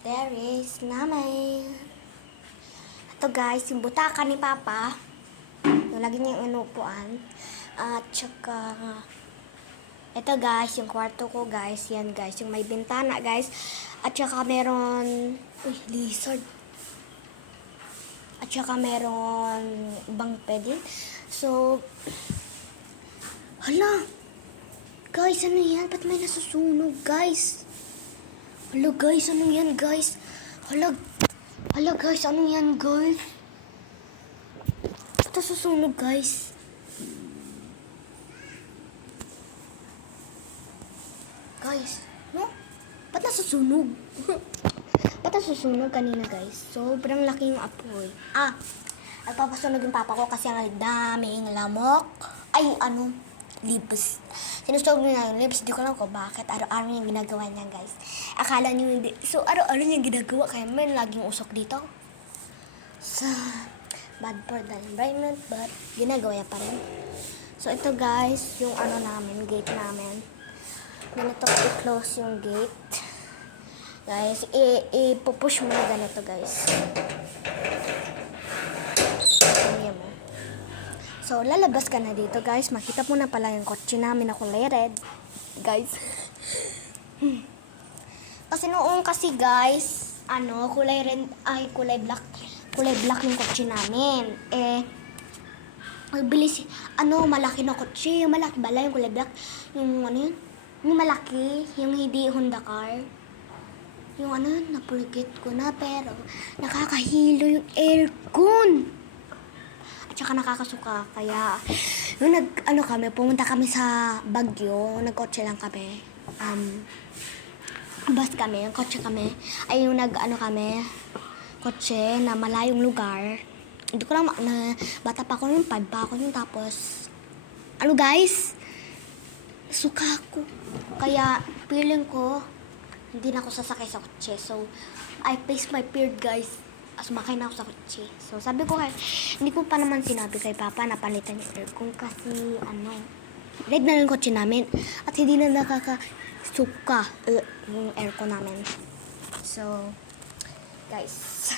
Terrace namin. Ito guys, yung butaka ni Papa. Yung lagi niyang inupuan. At saka, ito guys, yung kwarto ko guys. Yan guys, yung may bintana guys. At saka meron, uy, lizard. At saka meron bang pwede. So, hala. Guys, ano yan? Ba't may nasusunog guys? Hala guys, ano yan guys? Hala guys, ano yan guys? Ito susunog guys. Guys, no? Ba't nasusunog? Ba't nasusunog kanina guys? Sobrang laking apoy. Nagpapasunog yung papa ko kasi ang daming lamok. Ay, libs. Sinusog niya yung libs. Di ko alam ko bakit. Araw-araw niya ginagawa niya guys. Akala niyo hindi. So, araw-araw niya ginagawa. Kaya may laging usok dito. So, bad for the environment. But, ginagawa niya pa rin. So, ito guys, yung namin, gate namin. Ganito i-close yung gate. Guys, i-push mo na ganito guys. Ayan mo. So, lalabas ka na dito guys. Makita mo na pala yung kotse namin na kulay red. Guys. Kasi noong kasi guys, kulay red, ay kulay black. Kulay black yung kotse namin. Bilis, malaki na kotse. Yung malaki bala yung kulay black. Yung yun? Yung malaki, yung hindi Honda car. Yung napulgit ko na, pero nakakahilo yung aircon. At saka nakakasuka, kaya nung pumunta kami sa Baguio, nagkotse lang kami. Bus kami, kotse kami. Ay yung kami, kotse na malayong lugar. Hindi ko lang, bata pa ako yun, 5 pa ako yun, tapos, guys, suka ako. Kaya, feeling ko, hindi na ako sasakay sa kotse. So, I face my fear, guys. Sumakay na ako sa kotse. So, sabi ko hindi ko pa naman sinabi kay Papa na palitan yung aircon kasi, red na yung kotse namin. At hindi na nakakasuka yung aircon namin. So, guys.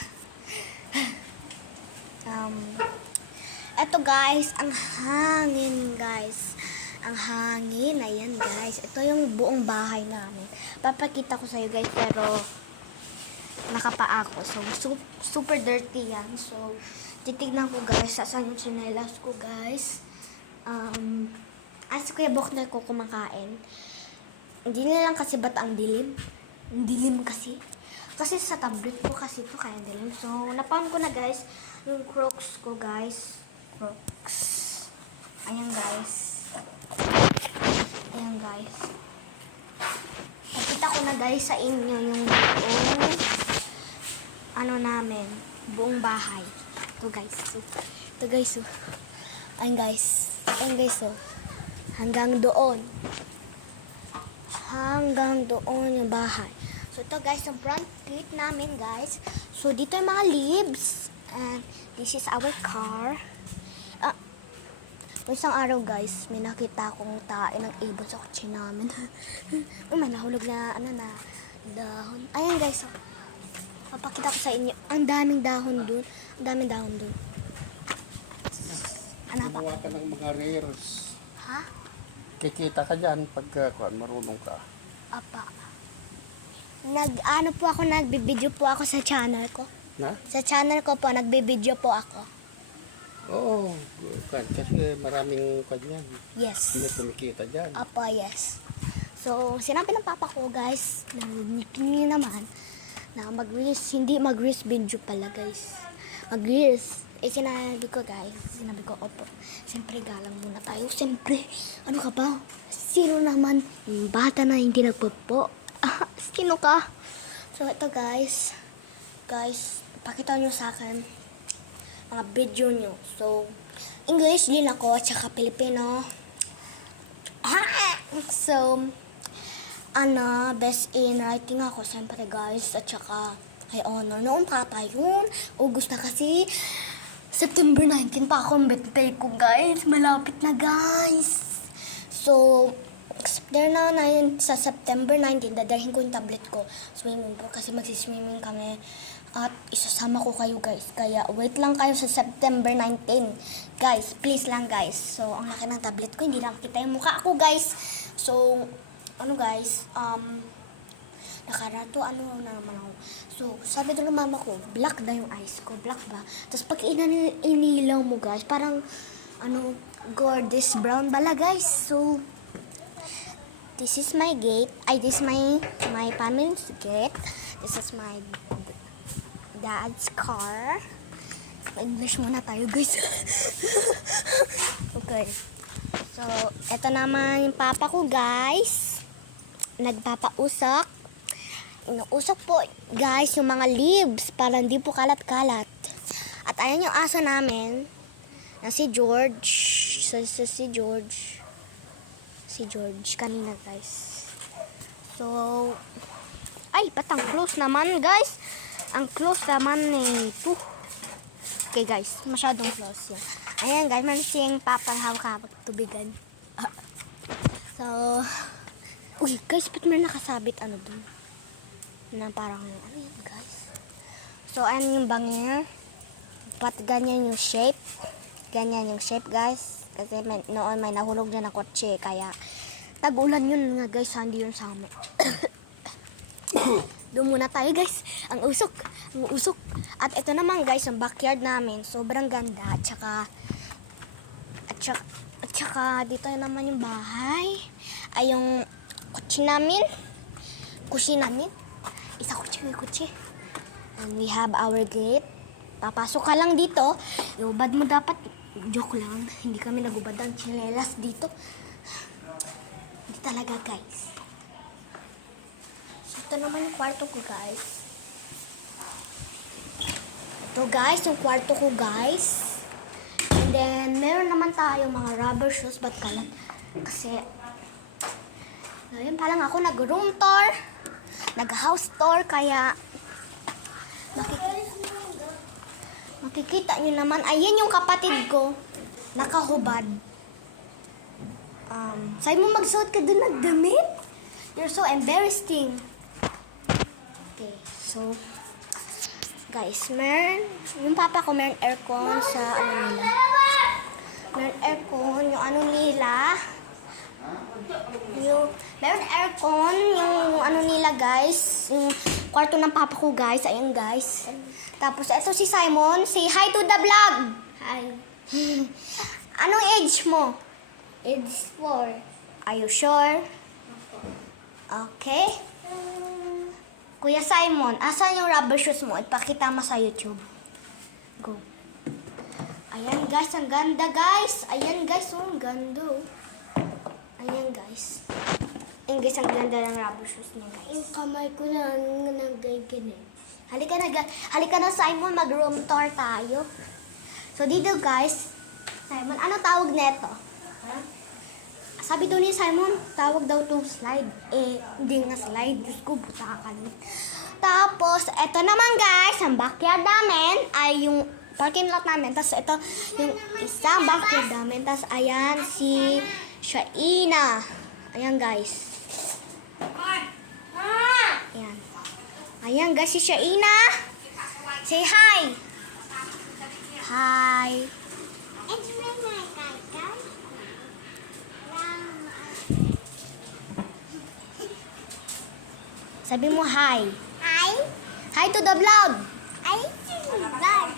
Eto guys, ang hangin guys. Ang hangin, ayan guys. Ito yung buong bahay namin. Papakita ko sa'yo guys, pero nakapaa ako. So, super dirty yan. So, titignan ko guys, saan yung sinelas ko guys. Si Kuya Bokner ko kumakain. Hindi na lang kasi ba't ang dilim? Ang dilim kasi. Kasi sa tablet ko kasi ito kaya dilim. So, napawn ko na guys, yung Crocs ko guys. Crocs. Ayan guys. Ayan guys. Nakita ko na guys sa inyo yung buong namin, buong bahay. Ito guys. Ito guys. Ayan guys. Ayan guys. Hanggang doon. Hanggang doon yung bahay. So ito guys, yung front gate namin guys. So dito yung mga leaves. And this is our car. Isang araw guys, may nakita akong tae ng ibon sa kotse namin. May nahulog na dahon. Ayan guys, papakita ko sa inyo. Ang daming dahon dun. Ang daming dahon dun. Gumawa ka ng mga reels. Ha? Kikita ka dyan pag marunong ka. Apa. Nagbibideo po ako sa channel ko. Na? Sa channel ko po, nagbibideo po ako. Oo. Kasi maraming kanyan. Yes. Hindi kumikita dyan. Apa, yes. So, sinabi ng papa ko, guys, narinig niyo naman, na hindi mag-reels video pala, guys. Mag-reels. Sinabi ko, opo, siyempre galang muna tayo. Siyempre, ano ka ba? Sino naman yung bata na hindi nagpopo? Sino ka? So, ito, guys, pakita nyo sa akin mga video nyo. So, English din ako, at saka Filipino. So, best in writing ako, siyempre guys, at saka kay honor. Noong papa yun, August na kasi, September 19 pa ako ang birthday ko guys. Malapit na guys. So, sa September 19, dadalhin ko yung tablet ko swimming pool kasi magsiswimming kami at isasama ko kayo guys. Kaya wait lang kayo sa September 19. Guys, please lang guys. So, ang laki ng tablet ko, hindi lang kita yung mukha ko guys. So, ano guys, nakarato, ano na naman ako. So, sabi doon ng mama ko, black na yung eyes ko, black ba? Tapos pag inilaw mo guys, parang, gorgeous brown bala guys. So, this is my gate. This is my family's gate. This is my dad's car. English muna tayo guys. Okay. So, eto naman yung papa ko guys. Nagpapausok. Inuusok po guys yung mga leaves para hindi po kalat-kalat. At ayan yung aso namin na si George. Si George kanina guys. So, ay, ba't ang close naman guys? Ang close naman ito. Okay guys, masyadong close yan. Ayan guys, mansing papalhawak tubigan. So, uy guys, ba't may nakasabit dun? Na parang, ano yan guys? So, ayan yung bangir. Ba't ganyan yung shape? Ganyan yung shape guys. Kasi noon may nahulog dyan na kotse. Kaya, tag-ulan yun nga guys. Hindi yun sa amin. Doon muna tayo guys. Ang usok. At ito naman guys, ang backyard namin. Sobrang ganda. At saka dito naman yung bahay. Ay yung kotse namin. Isa kotse. And we have our gate. Papasok ka lang dito. Iubad mo dapat. Joke lang. Hindi kami nagubad ng tsinelas dito. Hindi talaga guys. So ito naman yung kwarto ko guys. Ito guys, yung kwarto ko guys. And then meron naman tayo mga rubber shoes. Ba't kalat? Kasi ngayon pa lang ako nag-room tour. Nag-house tour. Kaya makikita nyo naman, ayan yung kapatid ko, nakahubad. Sabi mo magsuot ka dun ng damit? You're so embarrassing. Okay, so, guys, yung papa ko meron aircon sa nila. Meron aircon, yung nila. Meron aircon, yung nila guys. Yung kwarto ng papa ko guys, ayan guys. Tapos, eto si Simon. Say hi to the vlog. Hi. Anong age mo? Age 4. Are you sure? Okay. Kuya Simon, asan yung rubber shoes mo? Ipakita mo sa YouTube. Go. Ayan guys, ang ganda guys. Ayan guys, ang ganda. Ayan guys. Ayan guys, ang ganda ng rubber shoes niya guys. Yung kamay ko na nagaganin. Halika na Simon, mag-room tour tayo. So dito guys, Simon, ano tawag neto? Ha? Sabi daw ni Simon, tawag daw tong slide. Hindi nga slide. Diyos ko, buta ka nun. Tapos, eto naman guys, ang backyard namin ay yung parking lot namin. Tapos ito, yung isang backyard namin. Tapos ayan si Shaina. Ayan guys. Ayan. Ayan guys, si Shaina. Say hi. Hi. It's my kaka. Sabi mo hi. Hi. Hi to the vlog. Ay, sinubag.